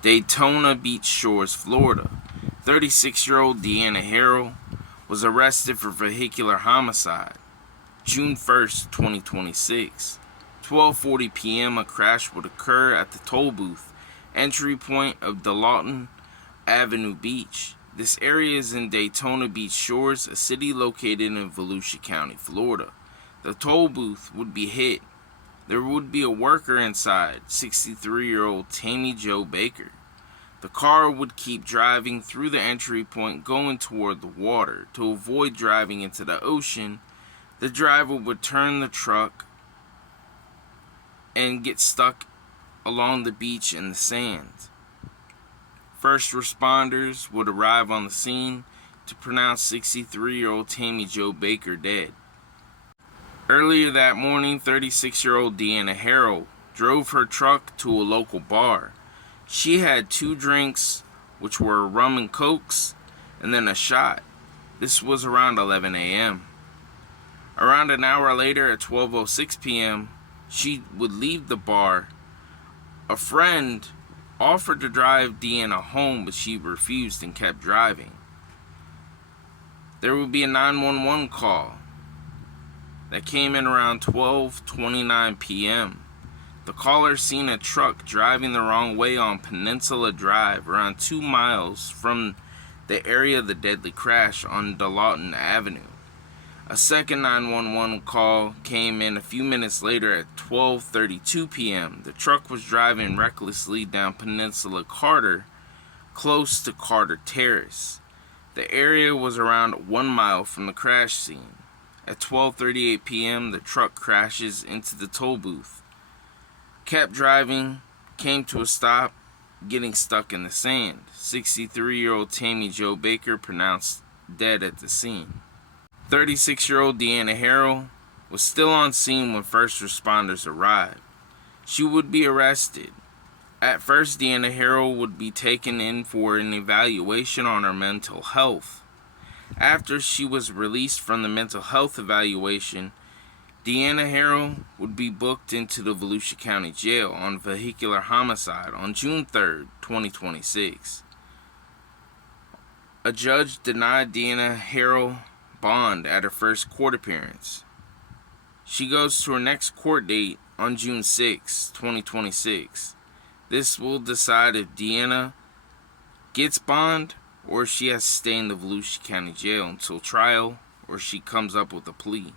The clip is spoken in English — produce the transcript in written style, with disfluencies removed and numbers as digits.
Daytona Beach Shores, Florida. 36-year-old Deanna Harrell was arrested for vehicular homicide. June 1st, 2026. 12:40 p.m. a crash would occur at the toll booth entry point of Daytona Avenue Beach. This area is in Daytona Beach Shores, a city located in Volusia County, Florida. The toll booth would be hit. There would be a worker inside, 63-year-old Tammy Jo Baker. The car would keep driving through the entry point going toward the water. To avoid driving into the ocean, the driver would turn the truck and get stuck along the beach in the sand. First responders would arrive on the scene to pronounce 63-year-old Tammy Jo Baker dead. Earlier that morning, 36-year-old Deanna Harrell drove her truck to a local bar. She had 2 drinks, which were rum and cokes, and then a shot. This was around 11 a.m. Around an hour later, at 12:06 p.m., she would leave the bar. A friend offered to drive Deanna home, but she refused and kept driving. There would be a 911 call that came in around 12:29 p.m. The caller seen a truck driving the wrong way on Peninsula Drive, around 2 miles from the area of the deadly crash on Daytona Avenue. A second 911 call came in a few minutes later at 12:32 p.m. The truck was driving recklessly down Peninsula Carter, close to Carter Terrace. The area was around 1 mile from the crash scene. At 12:38 p.m., the truck crashes into the toll booth. Kept driving, came to a stop, getting stuck in the sand. 63-year-old Tammy Jo Baker pronounced dead at the scene. 36-year-old Deanna Harrell was still on scene when first responders arrived. She would be arrested. At first, Deanna Harrell would be taken in for an evaluation on her mental health. After she was released from the mental health evaluation, Deanna Harrell would be booked into the Volusia County Jail on vehicular homicide on June 3rd, 2026. A judge denied Deanna Harrell bond at her first court appearance. She goes to her next court date on June 6, 2026. This will decide if Deanna gets bond or she has to stay in the Volusia County Jail until trial or she comes up with a plea.